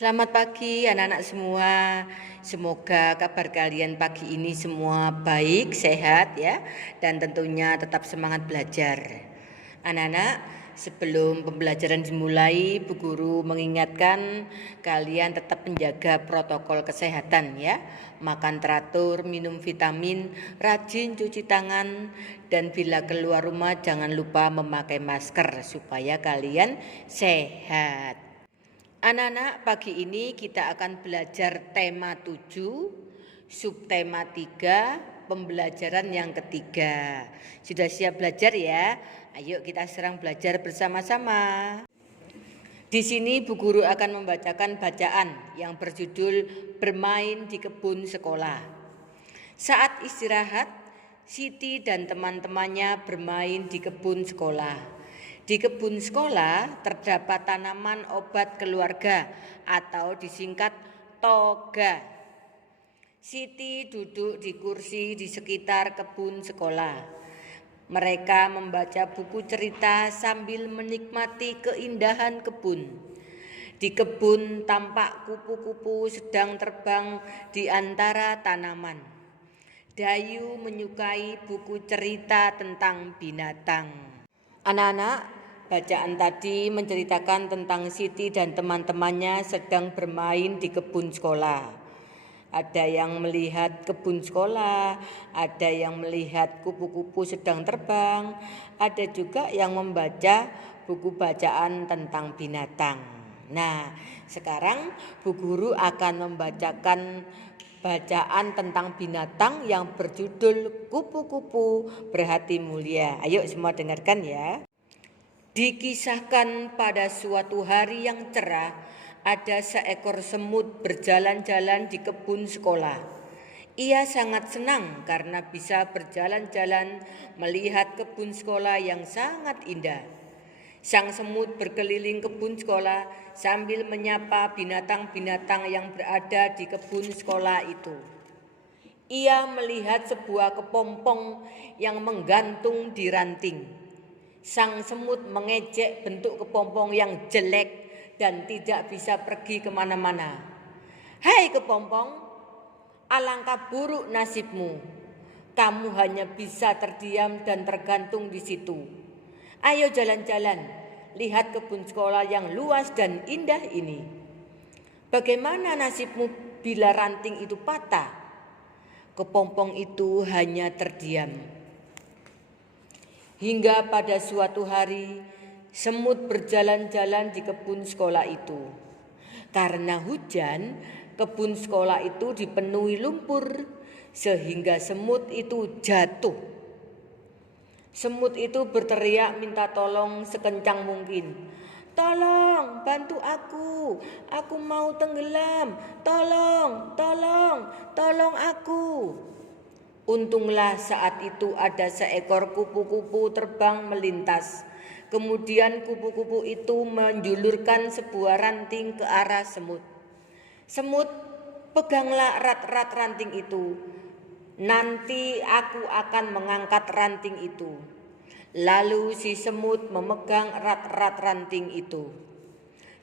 Selamat pagi anak-anak semua. Semoga kabar kalian pagi ini semua baik, sehat ya, dan tentunya tetap semangat belajar. Anak-anak, sebelum pembelajaran dimulai, Bu Guru mengingatkan kalian tetap menjaga protokol kesehatan ya. Makan teratur, minum vitamin, rajin cuci tangan, dan bila keluar rumah jangan lupa memakai masker supaya kalian sehat. Anak-anak, pagi ini kita akan belajar tema 7, subtema 3, pembelajaran yang ketiga. Sudah siap belajar ya? Ayo kita sekarang belajar bersama-sama. Di sini Bu Guru akan membacakan bacaan yang berjudul Bermain di Kebun Sekolah. Saat istirahat, Siti dan teman-temannya bermain di kebun sekolah. Di kebun sekolah terdapat tanaman obat keluarga atau disingkat toga. Siti duduk di kursi di sekitar kebun sekolah. Mereka membaca buku cerita sambil menikmati keindahan kebun. Di kebun tampak kupu-kupu sedang terbang di antara tanaman. Dayu menyukai buku cerita tentang binatang. Anak-anak, bacaan tadi menceritakan tentang Siti dan teman-temannya sedang bermain di kebun sekolah. Ada yang melihat kebun sekolah, ada yang melihat kupu-kupu sedang terbang, ada juga yang membaca buku bacaan tentang binatang. Nah, sekarang Bu Guru akan membacakan bacaan tentang binatang yang berjudul Kupu-kupu Berhati Mulia. Ayo semua dengarkan ya. Dikisahkan pada suatu hari yang cerah, ada seekor semut berjalan-jalan di kebun sekolah. Ia sangat senang karena bisa berjalan-jalan melihat kebun sekolah yang sangat indah. Sang semut berkeliling kebun sekolah sambil menyapa binatang-binatang yang berada di kebun sekolah itu. Ia melihat sebuah kepompong yang menggantung di ranting. Sang semut mengejek bentuk kepompong yang jelek dan tidak bisa pergi kemana-mana. "Hai kepompong, alangkah buruk nasibmu. Kamu hanya bisa terdiam dan tergantung di situ. Ayo jalan-jalan, lihat kebun sekolah yang luas dan indah ini. Bagaimana nasibmu bila ranting itu patah?" Kepompong itu hanya terdiam. Hingga pada suatu hari, semut berjalan-jalan di kebun sekolah itu. Karena hujan, kebun sekolah itu dipenuhi lumpur, sehingga semut itu jatuh. Semut itu berteriak minta tolong sekencang mungkin. "Tolong, bantu aku mau tenggelam, tolong aku." Untunglah saat itu ada seekor kupu-kupu terbang melintas. Kemudian kupu-kupu itu menjulurkan sebuah ranting ke arah semut. "Semut, peganglah erat-erat ranting itu. Nanti aku akan mengangkat ranting itu." Lalu si semut memegang erat-erat ranting itu.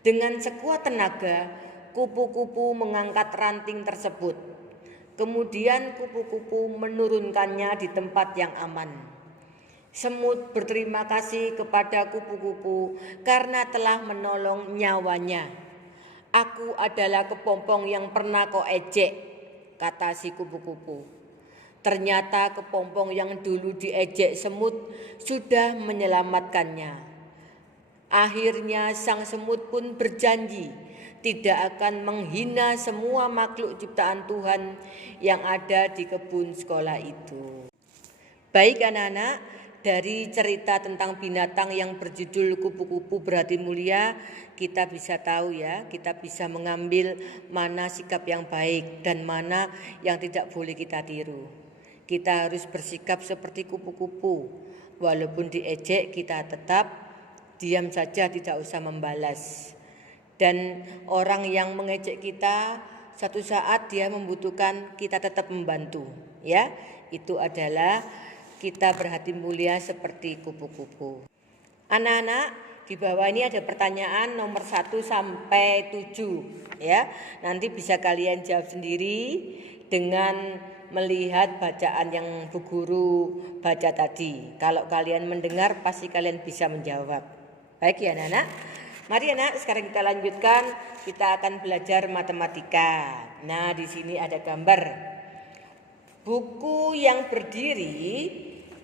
Dengan sekuat tenaga, kupu-kupu mengangkat ranting tersebut. Kemudian kupu-kupu menurunkannya di tempat yang aman. Semut berterima kasih kepada kupu-kupu karena telah menolong nyawanya. "Aku adalah kepompong yang pernah kau ejek," kata si kupu-kupu. Ternyata kepompong yang dulu diejek semut sudah menyelamatkannya. Akhirnya sang semut pun berjanji tidak akan menghina semua makhluk ciptaan Tuhan yang ada di kebun sekolah itu. Baik anak-anak, dari cerita tentang binatang yang berjudul Kupu-kupu Berhati Mulia, kita bisa tahu ya, kita bisa mengambil mana sikap yang baik dan mana yang tidak boleh kita tiru. Kita harus bersikap seperti kupu-kupu. Walaupun diejek, kita tetap diam saja, tidak usah membalas. Dan orang yang mengejek kita, satu saat dia membutuhkan, kita tetap membantu. Ya, itu adalah kita berhati mulia seperti kupu-kupu. Anak-anak, di bawah ini ada pertanyaan nomor 1 sampai 7 ya. Nanti bisa kalian jawab sendiri dengan melihat bacaan yang Bu Guru baca tadi. Kalau kalian mendengar pasti kalian bisa menjawab. Baik ya anak-anak. Mari anak, sekarang kita lanjutkan. Kita akan belajar matematika. Nah, di sini ada gambar. Buku yang berdiri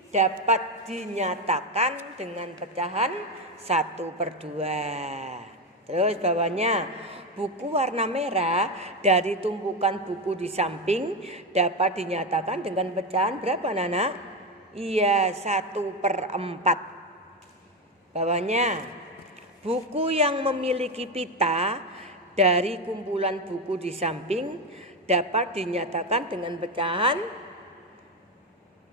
dapat dinyatakan dengan pecahan 1/2. Terus bawahnya, buku warna merah dari tumpukan buku di samping dapat dinyatakan dengan pecahan berapa Nana? Iya, 1/4. Bawahnya, buku yang memiliki pita dari kumpulan buku di samping dapat dinyatakan dengan pecahan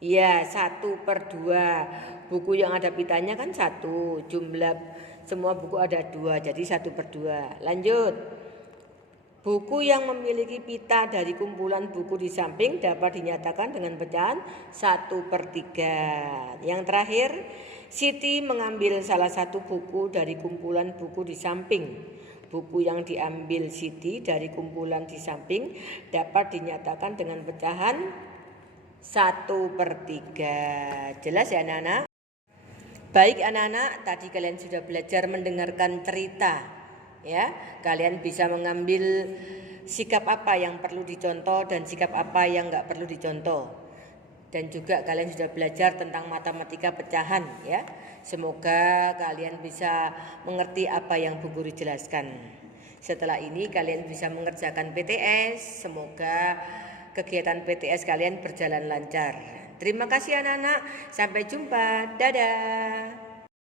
ya 1/2. Buku yang ada pitanya kan 1, jumlah semua buku ada 2, jadi 1/2. Lanjut. Buku yang memiliki pita dari kumpulan buku di samping dapat dinyatakan dengan pecahan 1/3. Yang terakhir, Siti mengambil salah satu buku dari kumpulan buku di samping. Buku yang diambil Siti dari kumpulan di samping dapat dinyatakan dengan pecahan 1/3. Jelas ya anak-anak? Baik anak-anak, tadi kalian sudah belajar mendengarkan cerita. Ya, kalian bisa mengambil sikap apa yang perlu dicontoh dan sikap apa yang enggak perlu dicontoh. Dan juga kalian sudah belajar tentang matematika pecahan ya. Semoga kalian bisa mengerti apa yang Bu Guru jelaskan. Setelah ini kalian bisa mengerjakan PTS. Semoga kegiatan PTS kalian berjalan lancar. Terima kasih anak-anak. Sampai jumpa. Dadah.